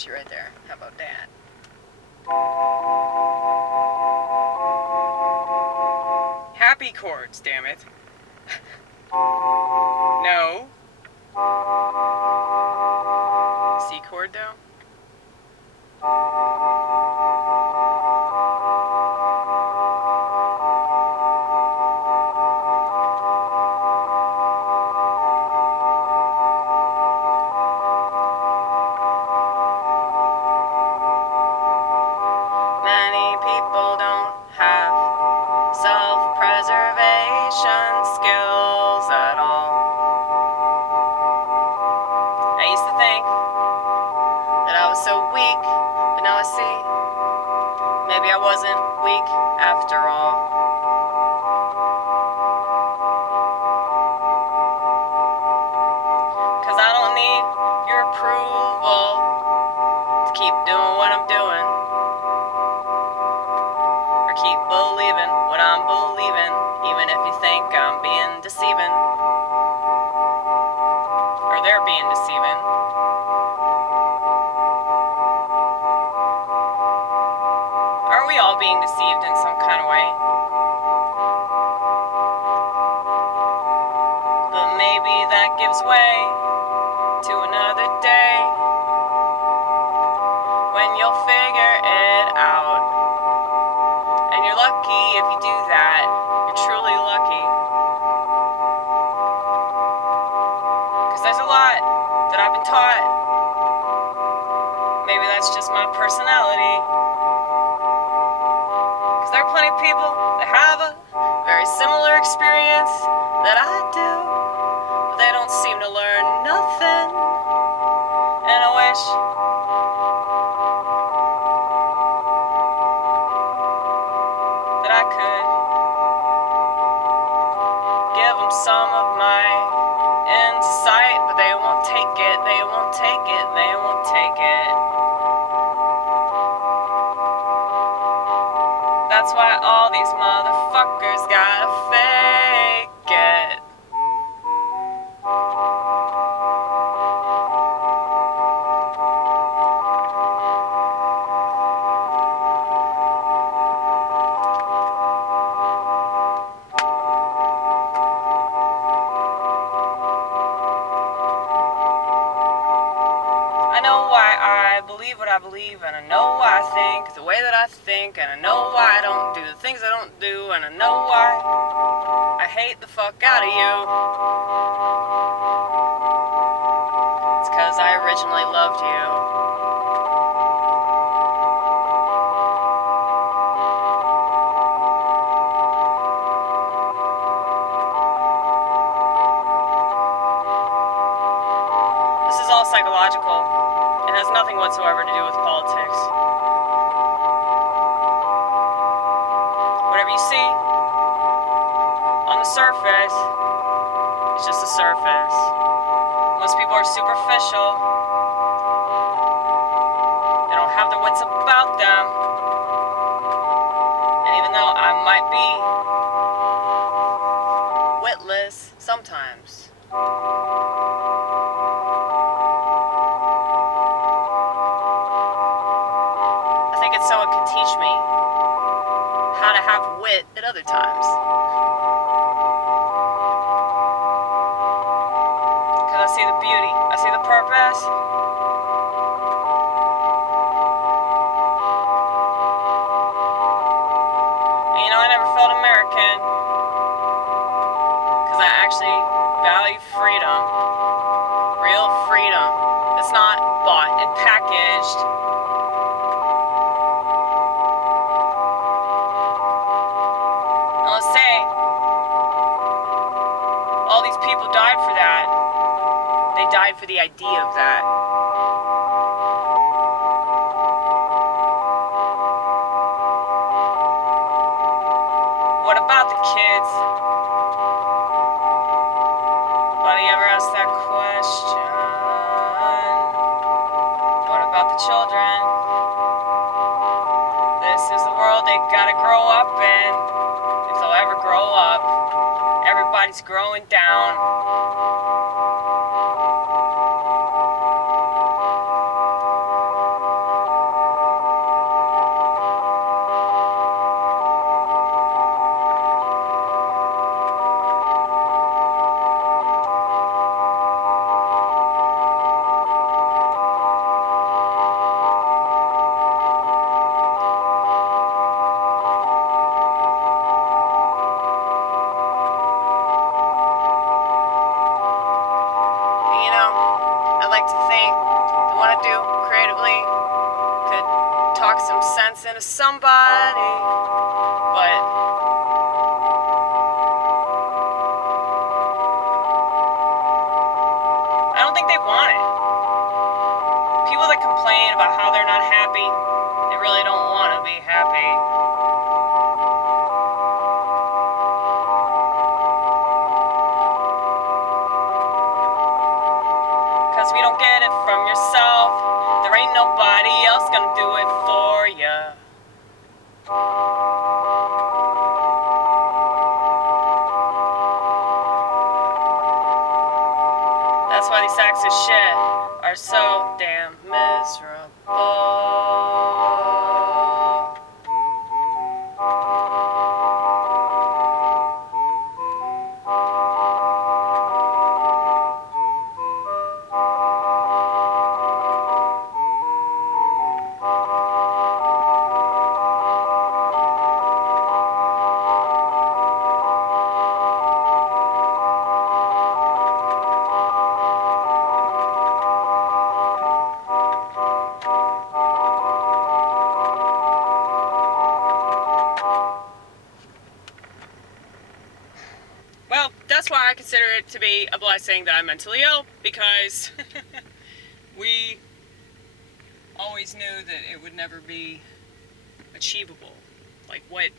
get you right there. How about that? Happy chords, damn it. No. C chord though? Many people don't have self-preservation skills at all. I used to think that I was so weak, but now I see maybe I wasn't weak after all. Cause I don't need your approval to keep doing what I'm doing, or keep believing what I'm believing, even if you think I'm being deceiving, or they're being deceiving. Are we all being deceived in some kind of way? But maybe that gives way to another day, when you'll figure it out. And you're lucky if you do that. You're truly lucky. Cause there's a lot that I've been taught. Maybe that's just my personality. Cause there are plenty of people that have a very similar experience that I do, but they don't seem to learn nothing. And I wish that I could give them some of my insight, but they won't take it, they won't take it, they won't take it. That's why all these motherfuckers gotta fake it. I know why I believe what I believe, and I know why I think the way that I think, and I know why I don't do the things I don't do, and I know why I hate the fuck out of you. It's cause I originally loved you. This is all psychological. It has nothing whatsoever to do with politics. Whatever you see on the surface is just the surface. Most people are superficial. They don't have their wits about them. And even though I might be witless sometimes, I think it's so it can teach me how to have wit at other times. Because I see the beauty, I see the purpose. And you know, I never felt American, because I actually value freedom. Real freedom. It's not bought and packaged. Now let's say all these people died for that. They died for the idea of that. What about the kids? Anybody ever asked that question? What about the children? This is the world they gotta grow up in, if they'll ever grow up. Everybody's growing down. you know, I like to think that what I do creatively could talk some sense into somebody, but I don't think they want it. People that complain about how they're not happy, they really don't want to be happy. Cause if you don't get it from yourself, there ain't nobody else gonna do it for ya. That's why these sacks of shit are so damn miserable. Well, that's why I consider it to be a blessing that I'm mentally ill, because we always knew that it would never be achievable. Like what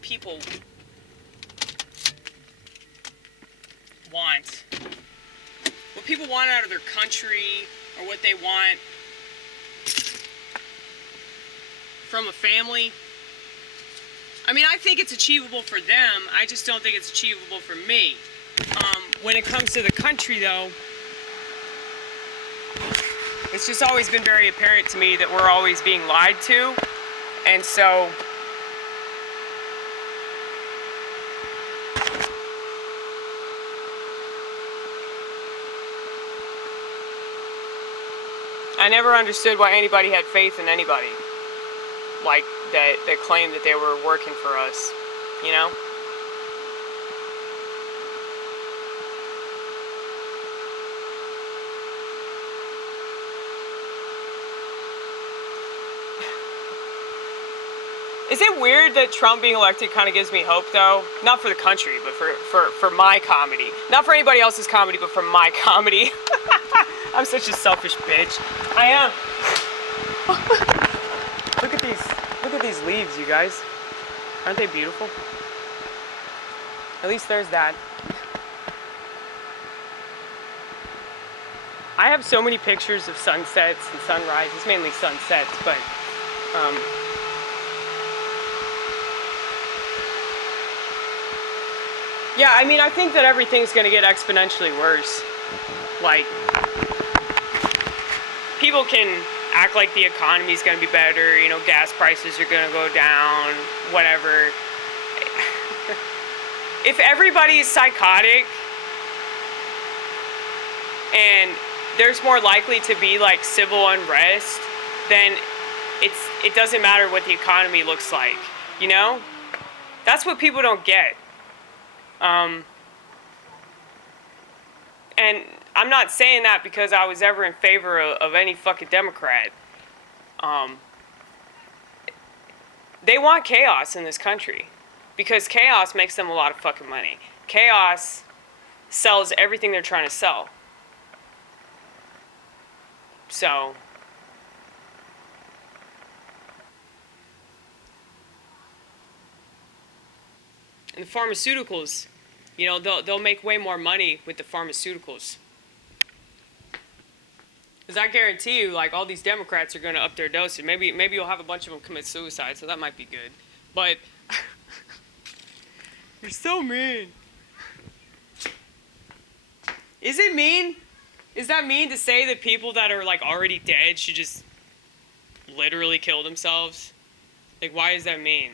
people want. What people want out of their country, or what they want from a family. I mean, I think it's achievable for them. I just don't think it's achievable for me. When it comes to the country, though, it's just always been very apparent to me that we're always being lied to. And so I never understood why anybody had faith in anybody. Like, that claimed that they were working for us, you know? Is it weird that Trump being elected kind of gives me hope, though? Not for the country, but for my comedy. Not for anybody else's comedy, but for my comedy. I'm such a selfish bitch. I am. Look at these leaves, you guys. Aren't they beautiful? At least there's that. I have so many pictures of sunsets and sunrises, mainly sunsets, but yeah, I mean, I think that everything's gonna get exponentially worse. Like, people can act like the economy's gonna be better, you know, gas prices are gonna go down, whatever. If everybody's psychotic and there's more likely to be like civil unrest, then it doesn't matter what the economy looks like, you know? That's what people don't get. And I'm not saying that because I was ever in favor of any fucking Democrat. They want chaos in this country because chaos makes them a lot of fucking money. Chaos sells everything they're trying to sell. So, and the pharmaceuticals, you know, they'll make way more money with the pharmaceuticals. Because I guarantee you, like, all these Democrats are going to up their dosage. Maybe you'll have a bunch of them commit suicide, so that might be good. But you're so mean. Is it mean? Is that mean to say that people that are, like, already dead should just literally kill themselves? Like, why is that mean?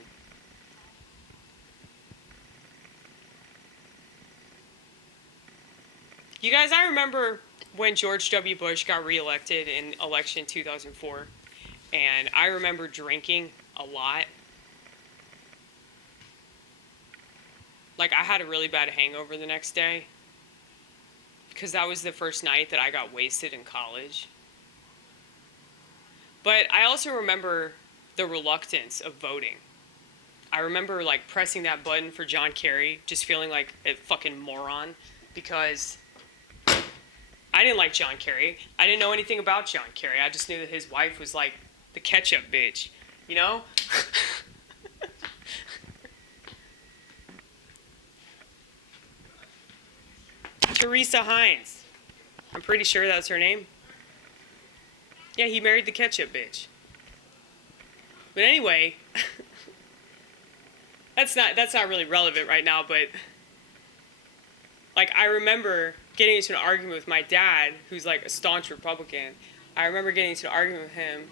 You guys, I remember when George W. Bush got reelected in election 2004, and I remember drinking a lot. Like, I had a really bad hangover the next day. because that was the first night that I got wasted in college. But I also remember the reluctance of voting. I remember like pressing that button for John Kerry, just feeling like a fucking moron, because I didn't like John Kerry. I didn't know anything about John Kerry. I just knew that his wife was like the ketchup bitch, you know? Teresa Hines. I'm pretty sure that's her name. Yeah, he married the ketchup bitch. But anyway, that's not really relevant right now, but like I remember getting into an argument with my dad, who's like a staunch Republican. I remember getting into an argument with him,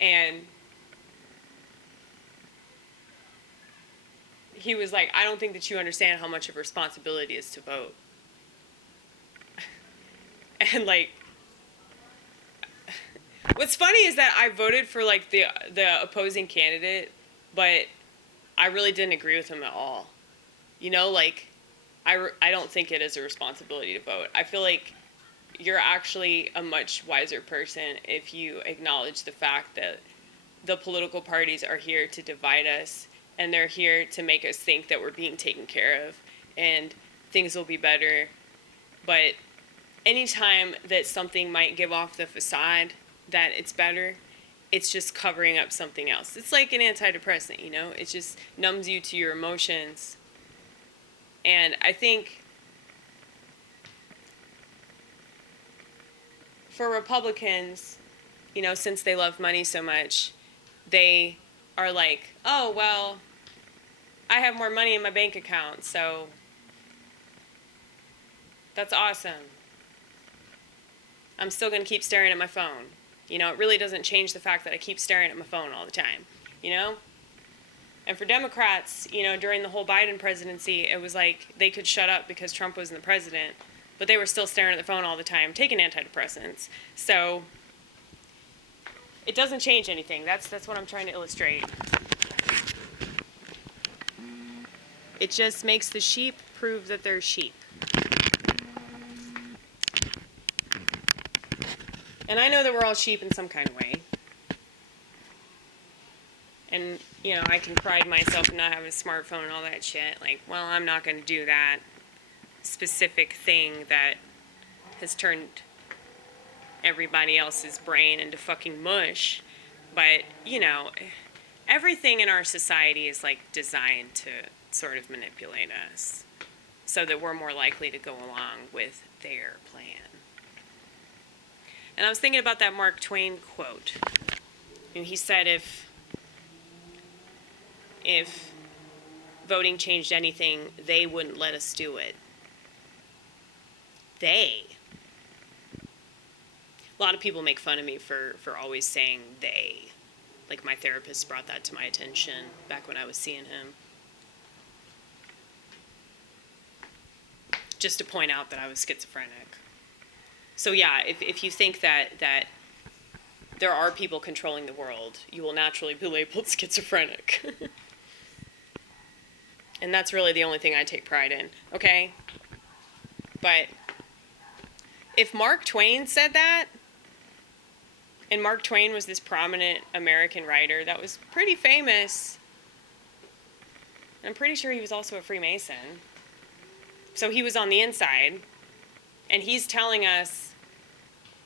and he was like, I don't think that you understand how much of a responsibility it is to vote. And like, what's funny is that I voted for like the opposing candidate, but I really didn't agree with him at all. You know, like, I don't think it is a responsibility to vote. I feel like you're actually a much wiser person if you acknowledge the fact that the political parties are here to divide us, and they're here to make us think that we're being taken care of and things will be better. But anytime that something might give off the facade that it's better, it's just covering up something else. It's like an antidepressant, you know? It just numbs you to your emotions. And I think for Republicans, you know, since they love money so much, they are like, oh, well, I have more money in my bank account, so that's awesome. I'm still going to keep staring at my phone. You know, it really doesn't change the fact that I keep staring at my phone all the time, you know? And for Democrats, you know, during the whole Biden presidency, it was like they could shut up because Trump wasn't the president, but they were still staring at their phone all the time, taking antidepressants. So it doesn't change anything. That's what I'm trying to illustrate. It just makes the sheep prove that they're sheep. And I know that we're all sheep in some kind of way. And, you know, I can pride myself in not having a smartphone and all that shit. Like, well, I'm not going to do that specific thing that has turned everybody else's brain into fucking mush. But, you know, everything in our society is, like, designed to sort of manipulate us so that we're more likely to go along with their plan. And I was thinking about that Mark Twain quote. And he said if voting changed anything, they wouldn't let us do it. They. A lot of people make fun of me for always saying they. Like my therapist brought that to my attention back when I was seeing him. Just to point out that I was schizophrenic. So yeah, if you think that there are people controlling the world, you will naturally be labeled schizophrenic. And that's really the only thing I take pride in, okay? But if Mark Twain said that, and Mark Twain was this prominent American writer that was pretty famous, I'm pretty sure he was also a Freemason. So he was on the inside, and he's telling us,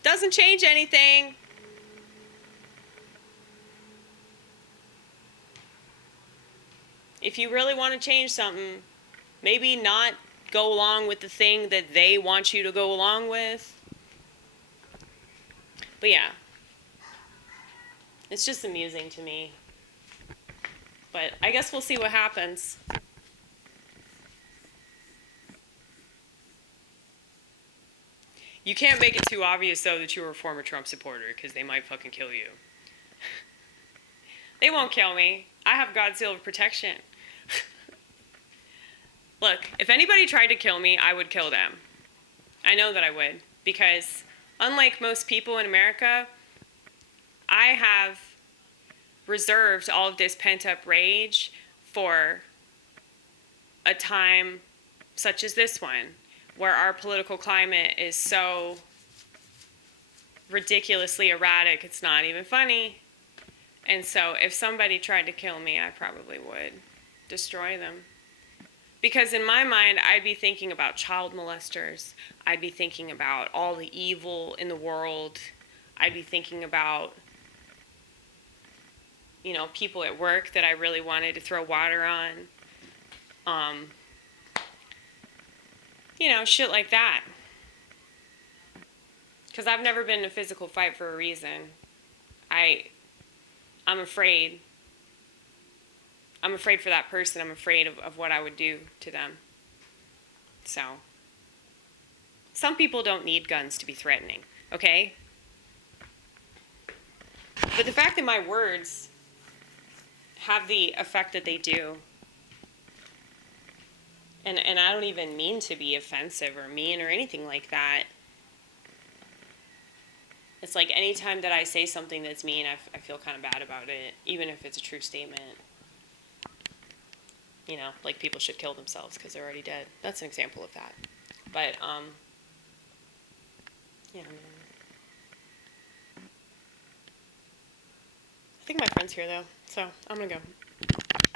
doesn't change anything. If you really want to change something, maybe not go along with the thing that they want you to go along with. But yeah, it's just amusing to me. But I guess we'll see what happens. You can't make it too obvious, though, that you're a former Trump supporter, because they might fucking kill you. They won't kill me. I have God's seal of protection. Look, if anybody tried to kill me, I would kill them. I know that I would, because unlike most people in America, I have reserved all of this pent-up rage for a time such as this one, where our political climate is so ridiculously erratic, it's not even funny. And so if somebody tried to kill me, I probably would destroy them. Because in my mind, I'd be thinking about child molesters. I'd be thinking about all the evil in the world. I'd be thinking about, people at work that I really wanted to throw water on. Shit like that. Because I've never been in a physical fight for a reason. I'm afraid. I'm afraid for that person. I'm afraid of what I would do to them. So, some people don't need guns to be threatening, okay? But the fact that my words have the effect that they do, and I don't even mean to be offensive or mean or anything like that. It's like anytime that I say something that's mean, I feel kind of bad about it, even if it's a true statement. Like people should kill themselves because they're already dead. That's an example of that. But, yeah. I think my friend's here, though, so I'm going to go.